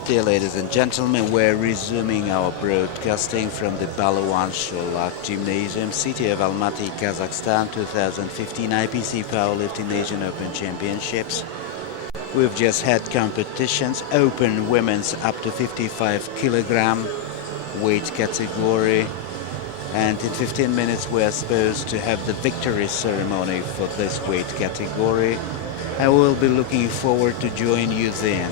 Dear ladies and gentlemen, we're resuming our broadcasting from the Balawan Sholak Gymnasium, city of Almaty, Kazakhstan, 2015 IPC Powerlifting Asian Open Championships. We've just had competitions, open women's up to 55 kilogram weight category, and in 15 minutes we're supposed to have the victory ceremony for this weight category. I will be looking forward to join you then.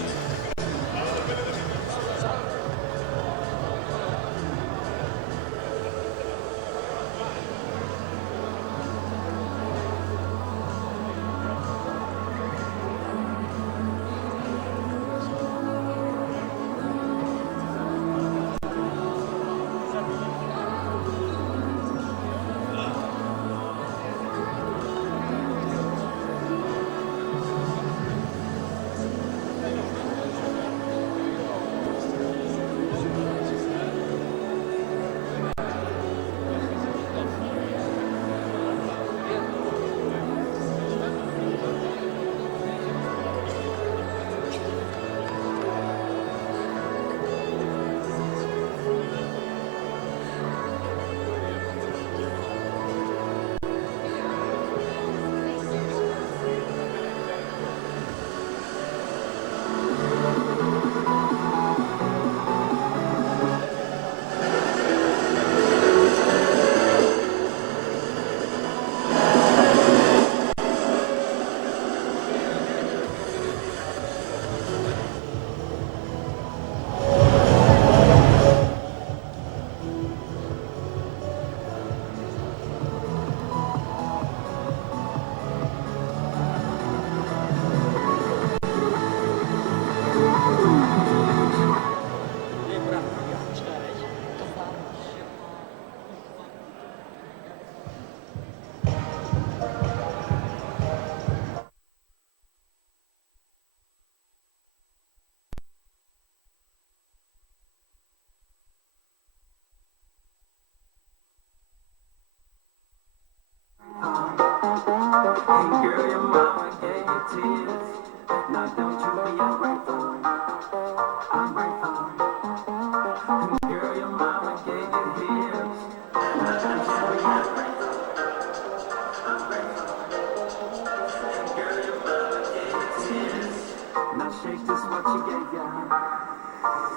shake this what you gave ya.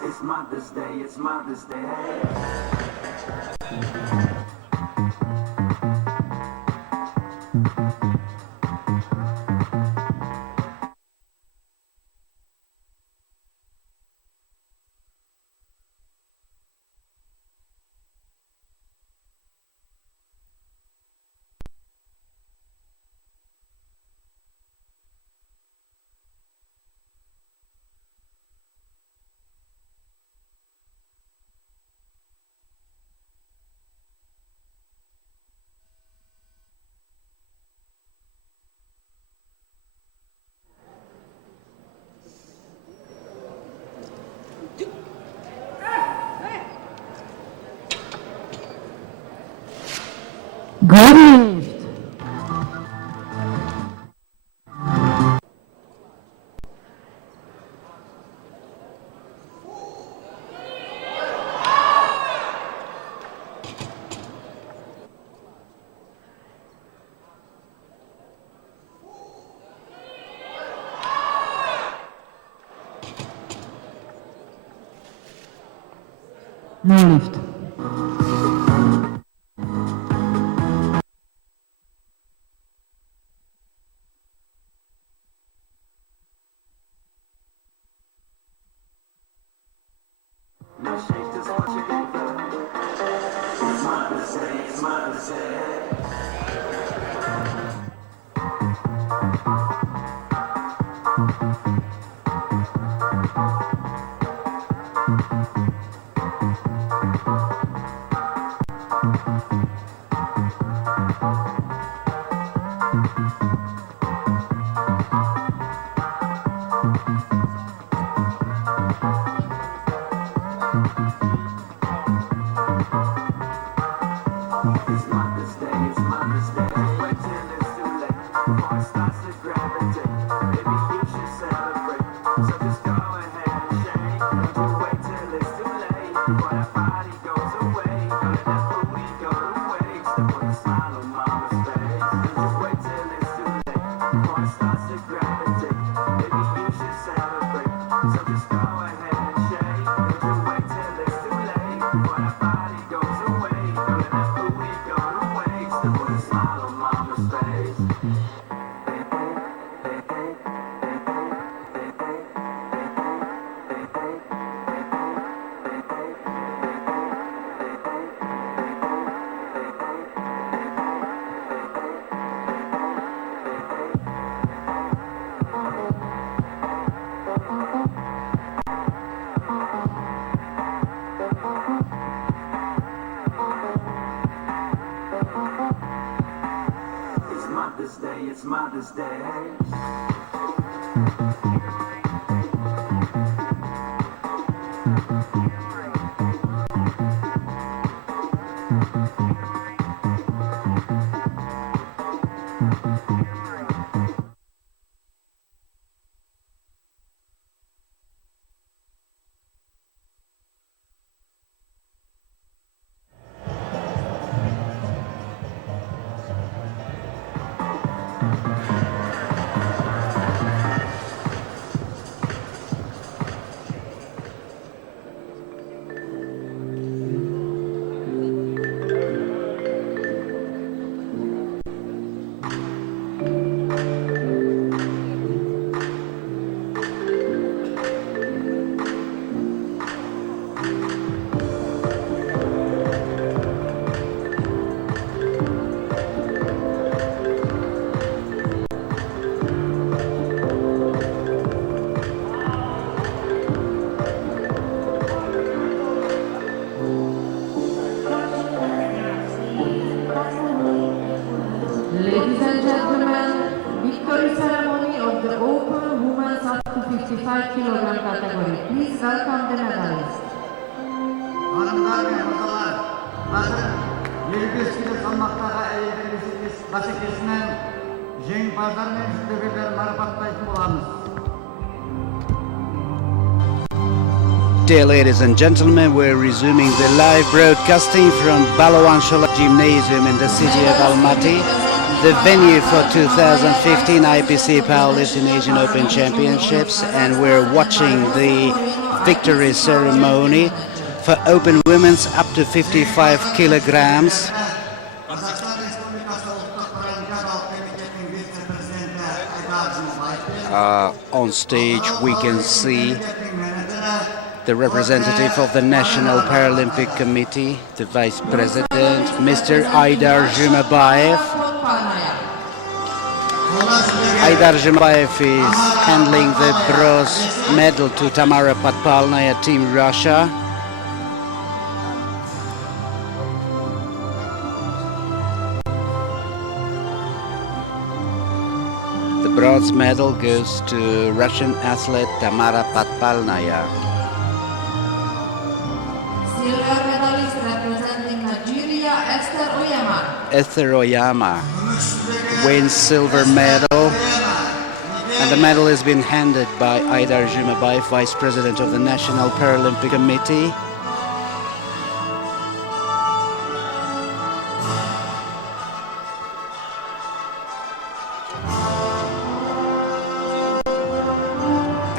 It's Mother's Day, it's Mother's Day. Good lift. No lift. Now shake this what you gave ya. It's Mother's Day, it's Mother's Day. It's Mother's Day, it's Mother's Day. Wait till it's too late before it starts to gravitate. Maybe you should celebrate. So just go ahead and shake. Don't you wait till it's too late before that body goes away. Don't let that booty go to waste. Then put a smile on mama's face. Don't you wait till it's too late before it starts to gravitate. Maybe you should celebrate. So just go ahead and shake. Don't you wait till it's too late before that body goes away. Don't let that booty go to waste. Then put a smile on mama's face. It's Mother's Day, it's Mother's Day. Ladies and gentlemen, victory ceremony of the Open Women's up to 55 kilogram category. Please welcome the medalists. Hanımlar ve hocalar, hazır 55 kilo salmaktағы әйелдер бәсекесінен жеңімпаздар мен жүлдегерлерді марапаттайтын боламыз. Dear ladies and gentlemen, we're resuming the live broadcasting from Balawan Shola Gymnasium in the city of Almaty. the venue for 2015 IPC Powerlifting Asian Open Championships, and we're watching the victory ceremony for open women's up to 55 kilograms. Kazakhstan Respublikası Ulusal Paralympic Komite'nin vice-presidenti Aydar Jumabayev. On stage we can see the representative of the National Paralympic Committee, the Vice President, Mr. Aydar Jumabayev. Aydar Jumabayev is handling the bronze medal to Tamara Podpalnaya, Team Russia. The bronze medal goes to Russian athlete Tamara Podpalnaya. Silver medalist representing Nigeria, Esther Oyama wins silver medal, and the medal has been handed by Aydar Jumabayev, Vice President of the National Paralympic Committee.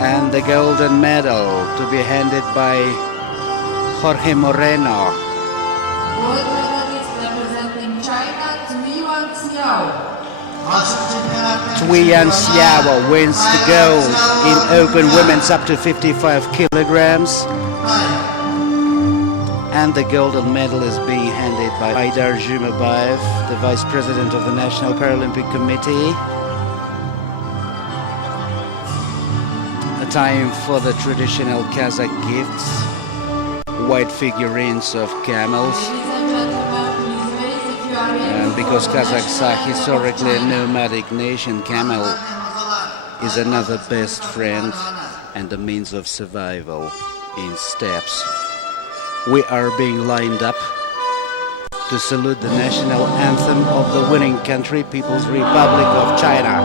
And the golden medal to be handed by Jorge Moreno. Gold medalist representing China, Yuan Xiao. Tuiyan Xiao wins the gold in open women's up to 55 kilograms. And the golden medal is being handed by Aydar Jumabayev, the Vice President of the National Paralympic Committee. A time for the traditional Kazakh gifts, white figurines of camels. Ladies and gentlemen, please raise if you are ready. And because Kazakhs are historically a nomadic nation, camel is another best friend and a means of survival in steppes. We are being lined up to salute the national anthem of the winning country, People's Republic of China.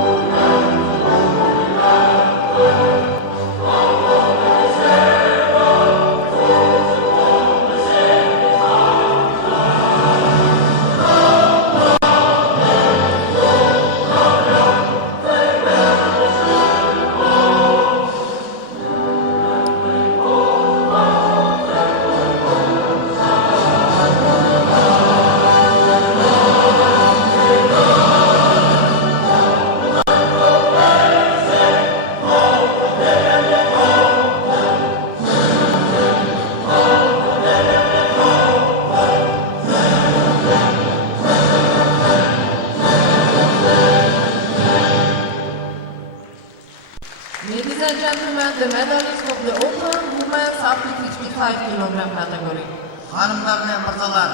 Ladies and gentlemen, the medalist of the Open Women's up to 55 kilogram category. Hanımlar ve mırzalar,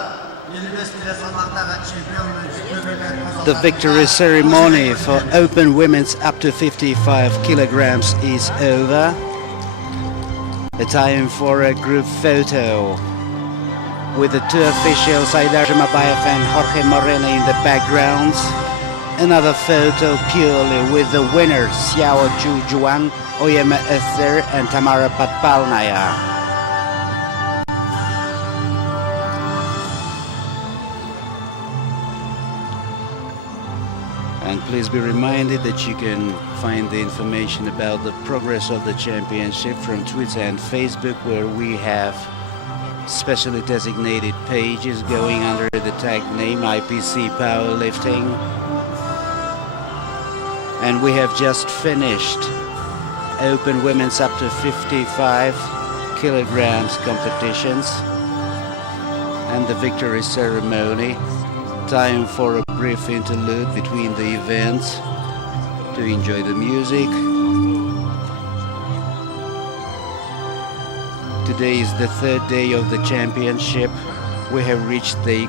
55 kilo salmaktaki şampiyon ve The victory ceremony for open women's up to 55 kilograms is over. A time for a group photo with the two officials, Aydar Jumabayev and Jorge Moreno, in the background. Another photo purely with the winners, Xiao Jujuan, Oyama Esther and Tamara Podpalnaya. And please be reminded that you can find the information about the progress of the championship from Twitter and Facebook, where we have specially designated pages going under the tag name IPC Powerlifting. And we have just finished open women's up to 55 kilograms competitions and the victory ceremony. Time for a brief interlude between the events to enjoy the music. Today is the third day of the championship. We have reached the